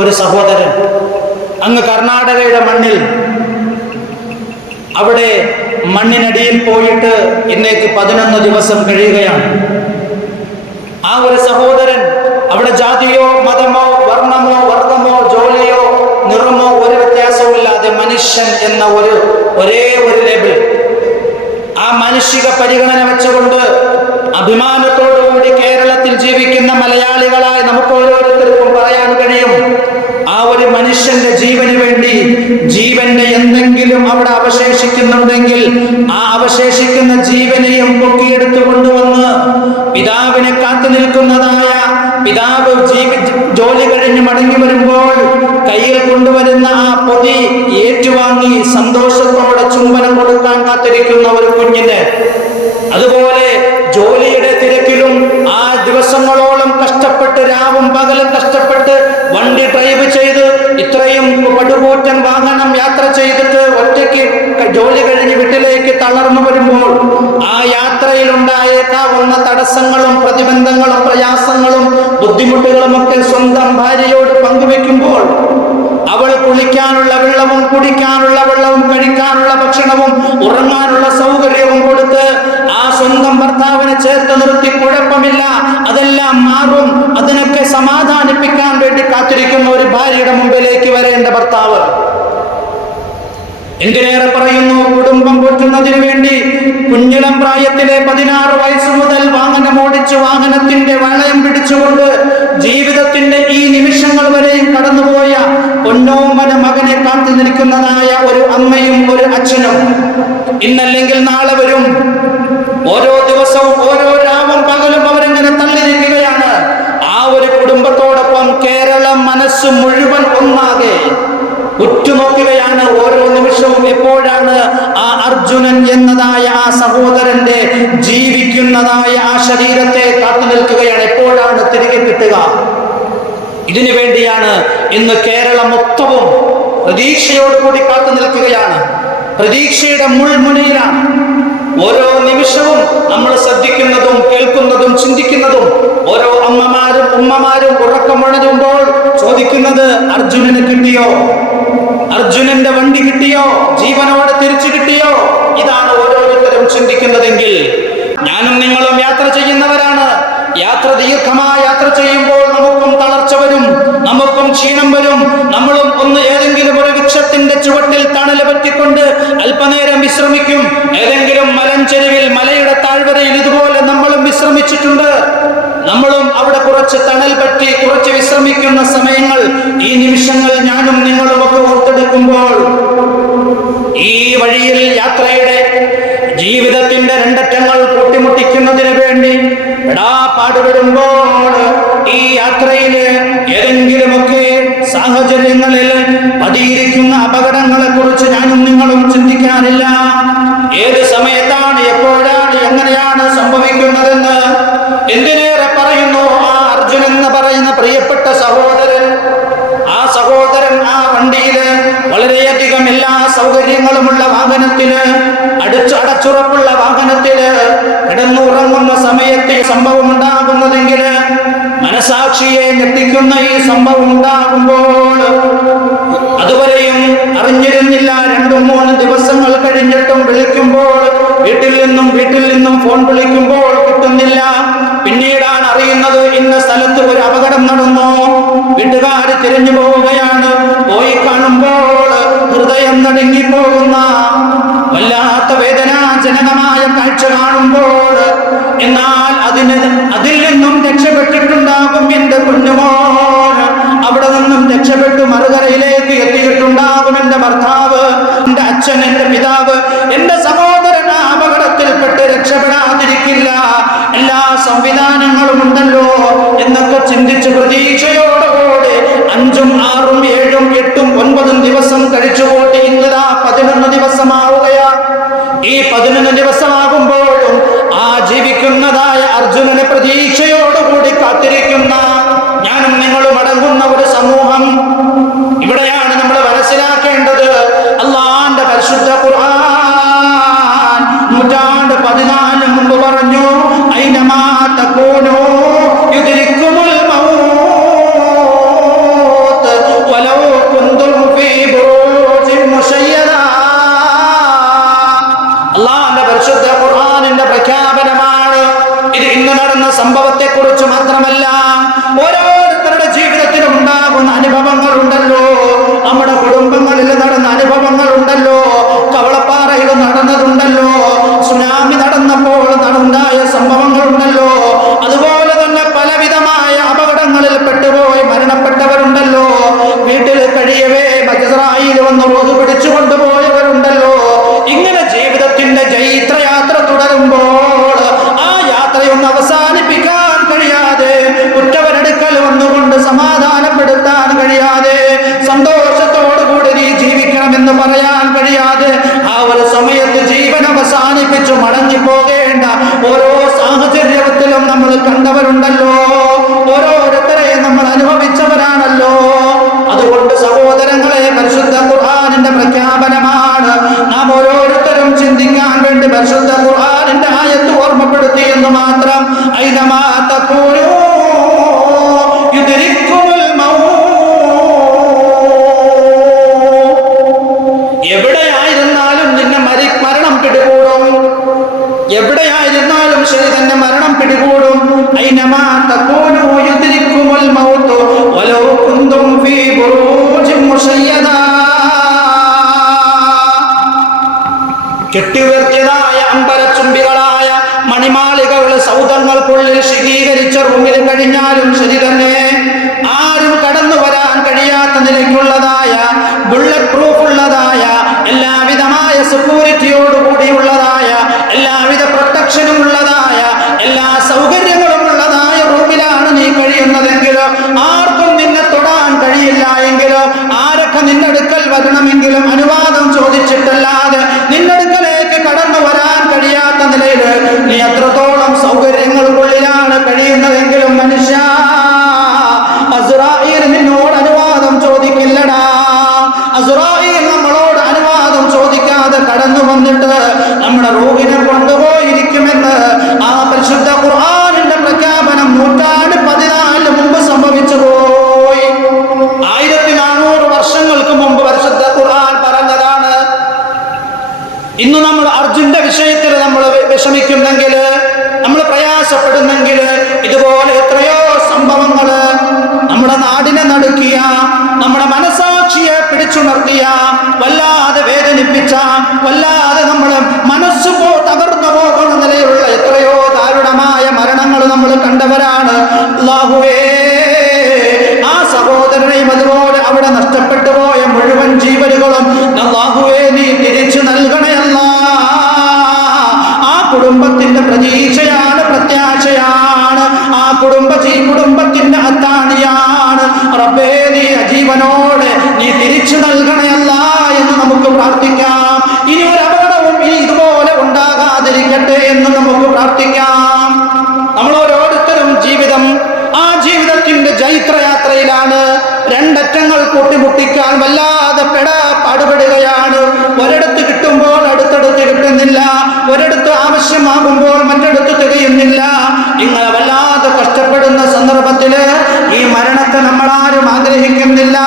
ഒരു സഹോദരൻ അങ്ങ് കർണാടകയുടെ മണ്ണിൽ അവിടെ മണ്ണിനടിയിൽ പോയിട്ട് ഇന്നേക്ക് പതിനൊന്ന് ദിവസം കഴിയുകയാണ്. ആ ഒരു സഹോദരൻ അവിടെ ജാതിയോ മതമോ വർണമോ വർഗമോ ജോലിയോ നിറമോ ഒരു വ്യത്യാസവുമില്ലാതെ മനുഷ്യൻ എന്ന ഒരു ഒരേ ഒരു ലേബിൾ ആ മാനുഷിക പരിഗണന വെച്ചുകൊണ്ട് അഭിമാനത്തോടുകൂടി കേരളത്തിൽ ജീവിക്കുന്ന മലയാളികളായി നമുക്ക് ഓരോരുത്തർക്കും പറയാൻ കഴിയും. ആ ഒരു മനുഷ്യന്റെ ജീവന് വേണ്ടി ജീവന്റെ എന്തെങ്കിലും അവിടെ അവശേഷിക്കുന്നുണ്ടെങ്കിൽ ആ അവശേഷിക്കുന്ന ജീവനെയും പൊക്കിയെടുത്തു കൊണ്ടുവന്ന് പിതാവിനെ കാത്തു നിൽക്കുന്നതായ പിതാവ് ജീവി ജോലി കഴിഞ്ഞ് മടങ്ങി വരുമ്പോൾ കയ്യിൽ കൊണ്ടുവരുന്ന ആ പൊതി ഏറ്റുവാങ്ങി സന്തോഷത്തോടെ ചുംബനം കൊടുക്കാൻ കാത്തിരിക്കുന്ന ഒരു കുഞ്ഞിന്. അതുപോലെ ആ ദിവസങ്ങളോളം കഷ്ടപ്പെട്ട് രാവും പകലും കഷ്ടപ്പെട്ട് വണ്ടി ഡ്രൈവ് ചെയ്ത് ഇത്രയും പടുകൂറ്റൻ വാഹനം യാത്ര ചെയ്തിട്ട് ഒറ്റയ്ക്ക് ജോലി കഴിഞ്ഞ് വീട്ടിലേക്ക് തളർന്നു വരുമ്പോൾ ആ യാത്രയിൽ ഉണ്ടായേക്കാവുന്ന തടസ്സങ്ങളും പ്രതിബന്ധങ്ങളും പ്രയാസങ്ങളും ബുദ്ധിമുട്ടുകളും ഒക്കെ സ്വന്തം ഭാര്യയോട് പങ്കുവെക്കുമ്പോൾ അവൾ കുളിക്കാനുള്ള വെള്ളവും കുടിക്കാനുള്ള വെള്ളവും കഴിക്കാനുള്ള ഭക്ഷണവും ഉറങ്ങാനുള്ള സൗകര്യവും കൊടുത്ത് ആ സ്വന്തം ഭർത്താവിനെ ചേർത്ത് നിർത്തി കുഴപ്പമില്ല. അതെല്ലാം മാറും. അതിനൊക്കെ സമാധാനിപ്പിക്കാൻ വേണ്ടി കാത്തിരിക്കുന്ന ഒരു ഭാര്യയുടെ മുമ്പിലേക്ക് വരേണ്ട ഭർത്താവ്. എന്തിനേറെ പറയുന്നു കുടുംബം പോറ്റുന്നതിന് വേണ്ടി കുഞ്ഞിളം പ്രായത്തിലെ പതിനാറ് വയസ്സ് മുതൽ വാഹനം ഓടിച്ച് വാഹനത്തിന്റെ വളയം പിടിച്ചുകൊണ്ട് ജീവിതത്തിന്റെ ഈ നിമിഷങ്ങൾ നിൽക്കുന്നതായ ഒരു അമ്മയും ഒരു അച്ഛനും. ഇന്നല്ലെങ്കിൽ നാളെ വരും. ഓരോ ദിവസവും ഓരോ രാവും പകലും അവരെങ്ങനെ തള്ളിയിരിക്കുകയാണ്. ആ ഒരു കുടുംബത്തോടൊപ്പം കേരളം മനസ്സ് മുഴുവൻ ഒന്നാകെ ഉറ്റുനോക്കുകയാണ്. ഓരോ നിമിഷവും എപ്പോഴാണ് ആ അർജുനൻ എന്നതായ ആ സഹോദരന്റെ ജീവിക്കുന്നതായ ആ ശരീരത്തെ കാത്തു നിൽക്കുകയാണ്. എപ്പോഴാണ് തിരികെ കിട്ടുക? ഇതിനു വേണ്ടിയാണ് ഇന്ന് കേരളം മൊത്തവും പ്രതീക്ഷയോടുകൂടി കാത്തു നിൽക്കുകയാണ്. പ്രതീക്ഷയുടെ മുൾമുനയിലാണ്. ഓരോ നിമിഷവും നമ്മൾ ശ്രദ്ധിക്കുന്നതും കേൾക്കുന്നതും ചിന്തിക്കുന്നതും ഓരോ അമ്മമാരും ഉമ്മമാരും ഉറക്കമുണരുമ്പോൾ ചോദിക്കുന്നത് അർജുനന് കിട്ടിയോ? അർജുനന്റെ വണ്ടി കിട്ടിയോ? ജീവനോടെ തിരിച്ചു കിട്ടിയോ? ഇതാണ് ഓരോരുത്തരും ചിന്തിക്കുന്നതെങ്കിൽ ഞാനും നിങ്ങളും യാത്ര ചെയ്യുന്നവരാണ് യാത്ര ദീർഘമായ യാത്ര ചെയ്യുമ്പോൾ നമുക്കും തളർച്ച വരും നമുക്കും ക്ഷീണം വരും നമ്മളും ഒന്ന് ഏതെങ്കിലും ഒരു വൃക്ഷത്തിന്റെ ചുവട്ടിൽ തണൽ പറ്റിക്കൊണ്ട് അല്പനേരം വിശ്രമിക്കും ഏതെങ്കിലും മലഞ്ചെരുവിൽ മലയുടെ താഴ്വരയിൽ ഇതുപോലെ നമ്മളും വിശ്രമിച്ചിട്ടുണ്ട് നമ്മളും അവിടെ കുറച്ച് തണൽ പറ്റി കുറച്ച് വിശ്രമിക്കുന്ന സമയങ്ങൾ ഈ നിമിഷങ്ങൾ ഞാനും നിങ്ങളും ഒക്കെ ഓർത്തെടുക്കുമ്പോൾ ഈ വഴിയിൽ യാത്രയുടെ ജീവിതത്തിന്റെ രണ്ടറ്റങ്ങൾ കൂട്ടിമുട്ടിക്കുന്നതിന് വേണ്ടി എടാ പാടുപെടുമ്പോൾ സൗകര്യങ്ങളുമുള്ള വാഹനത്തിൽ അടിച്ചു അടച്ചുറപ്പുള്ള വാഹനത്തിൽ കിടന്നുറങ്ങുന്ന സമയത്തെ സംഭവം ഉണ്ടാകുന്നതെങ്കിൽ മനസാക്ഷിയെ ഞെട്ടിക്കുന്ന ഈ സംഭവം ഉണ്ടാകുമ്പോൾ അതുവരെയും അറിഞ്ഞിരുന്നില്ല. രണ്ടും മൂന്ന് ദിവസങ്ങൾ കഴിഞ്ഞിട്ടും വിളിക്കുമ്പോൾ വീട്ടിൽ നിന്നും വീട്ടിൽ നിന്നും ഫോൺ വിളിക്കുമ്പോൾ കിട്ടുന്നില്ല. പിന്നീടാണ് അറിയുന്നത് ഇന്ന സ്ഥലത്ത് ഒരു അപകടം നടന്നു. വീട്ടുകാർ തിരിഞ്ഞു പോവുകയാണ്. ഹൃദയം നടുങ്ങിപ്പോകുന്ന വല്ലാത്ത വേദനാജനകമായ കാഴ്ച കാണുമ്പോൾ എന്നാൽ അതിന് അതിൽ നിന്നും രക്ഷപ്പെട്ടിട്ടുണ്ടാകും എന്റെ കുഞ്ഞുമോൻ അവിടെ നിന്നും രക്ഷപ്പെട്ടു മറുകരയിലേക്ക് എത്തിയിട്ടുണ്ടാകും എന്റെ ഭർത്താവ് എന്റെ അച്ഛൻ എന്റെ പിതാവ്. എന്റെ സഹോദരൻ അപകടത്തിൽപ്പെട്ട് രക്ഷപ്പെടാതിരിക്കില്ല. എല്ലാ സംവിധാനങ്ങളും ഉണ്ടല്ലോ എന്നൊക്കെ ചിന്തിച്ച് പ്രതീക്ഷയോടുകൂടി അഞ്ചും ആറും ഏഴും എട്ടും ഒൻപതും ദിവസം കഴിച്ചുകൂട്ടി ഇന്നതാ പതിനൊന്ന് ദിവസമാവുകയാ. ഈ പതിനൊന്ന് ദിവസമാകുമ്പോഴും ആ ജീവിക്കുന്നതായ അർജുനനെ പ്രതീക്ഷയോടുകൂടി കാത്തിരിക്കുന്ന മടങ്ങി പോകേണ്ട. ഓരോ സാഹചര്യത്തിലും നമ്മൾ കണ്ടവരുണ്ടല്ലോ. ഓരോരുത്തരെയും നമ്മൾ അനുഭവിച്ചവരാണല്ലോ. അതുകൊണ്ട് സഹോദരങ്ങളെ പരിശുദ്ധ ഖുർആാനിന്റെ പ്രഖ്യാപനമാണ്. നാം ഓരോരുത്തരും ചിന്തിക്കാൻ വേണ്ടി പരിശുദ്ധ ഖുർആാനിന്റെ ആയത്ത് ഓർമ്മപ്പെടുത്തി എന്ന് മാത്രം. ഐനമാ തക്കൂരി കെട്ടിയുയർത്തിയതായ അമ്പരച്ചുംബികളായ മണിമാളികൾ സൗദങ്ങൾക്കുള്ളിൽ ശീതീകരിച്ച റൂമിൽ കഴിഞ്ഞാലും ശരി തന്നെ. ആരും കടന്നു വരാൻ കഴിയാത്ത നിലയ്ക്കുള്ളതായ ബുള്ളറ്റ് പ്രൂഫ് ഉള്ളതായ എല്ലാവിധമായ സെക്യൂരിറ്റിയോട് കൂടിയുള്ളതായ എല്ലാവിധ പ്രൊട്ടക്ഷനും ഉള്ളതായ എല്ലാ സൗകര്യങ്ങളും ഉള്ളതായ റൂമിലാണ് നീ കഴിയുന്നതെങ്കിലോ ആർക്കും നിന്നെ തൊടാൻ കഴിയില്ല എങ്കിലോ ആരൊക്കെ നിന്നെടുക്കൽ വരണമെങ്കിലും അനുവാദം ചോദിച്ചിട്ടല്ലാതെ കഴിയുന്നതെങ്കിലും മനുഷ്യ അസുറായിൽ നിന്നോട് അനുവാദം ചോദിക്കില്ലടാ. അസുറായിൽ നമ്മളോട് അനുവാദം ചോദിക്കാതെ കടന്നു വന്നിട്ട് നമ്മുടെ റൂഹിനെ കൊണ്ടുപോയിരിക്കുമെന്ന് ആ പരിശുദ്ധ ഖുർആാനിന്റെ പ്രഖ്യാപനം നൂറ്റാണ്ട് പതിനാലിന് മുമ്പ് സംഭവിച്ചു പോയി. ആയിരത്തി നാനൂറ് വർഷങ്ങൾക്ക് മുമ്പ് പരിശുദ്ധ ഖുർആൻ പറഞ്ഞതാണ് ഇന്ന് നമ്മൾ അർജുന്റെ വിഷയത്തിൽ നമ്മൾ വിഷമിക്കുന്നെങ്കിൽ നമ്മൾ പ്രയാസപ്പെടുന്നെങ്കിൽ പിടിച്ചുണർത്തിയ വല്ലാതെ വേദനിപ്പിച്ച വല്ലാതെ നമ്മൾ മനസ്സുപോ തകർന്നു പോകുന്ന നിലയിലുള്ള എത്രയോ ദാരുണമായ മരണങ്ങൾ നമ്മൾ കണ്ടവരാണ് വല്ലാതെ പെടാ പാടുപെടുകയാണ്. ഒരിടത്ത് കിട്ടുമ്പോൾ അടുത്തടുത്ത് കിട്ടുന്നില്ല. ഒരിടത്ത് ആവശ്യമാകുമ്പോൾ മറ്റടുത്ത് തികയുന്നില്ല. ഇങ്ങനെ വല്ലാതെ കഷ്ടപ്പെടുന്ന സന്ദർഭത്തിൽ ഈ മരണത്തെ നമ്മളാരും ആഗ്രഹിക്കുന്നില്ല.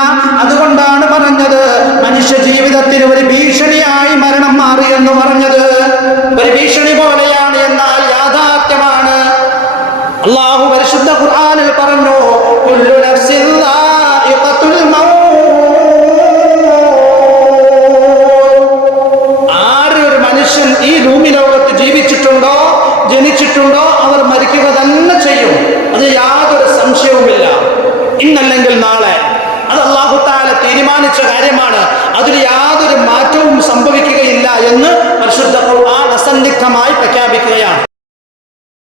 ജനിച്ചിട്ടുണ്ടോ അവർ മരിക്കുക തന്നെ ചെയ്യും. അത് യാതൊരു സംശയവുമില്ല. ഇന്നല്ലെങ്കിൽ നാളെ. അത് അള്ളാഹുത്താല തീരുമാനിച്ച കാര്യമാണ്. അതിൽ യാതൊരു മാറ്റവും സംഭവിക്കുകയില്ല എന്ന് പരിശുദ്ധ ആ അസന്ധിഗ്ധമായി പ്രഖ്യാപിക്കുകയാണ്.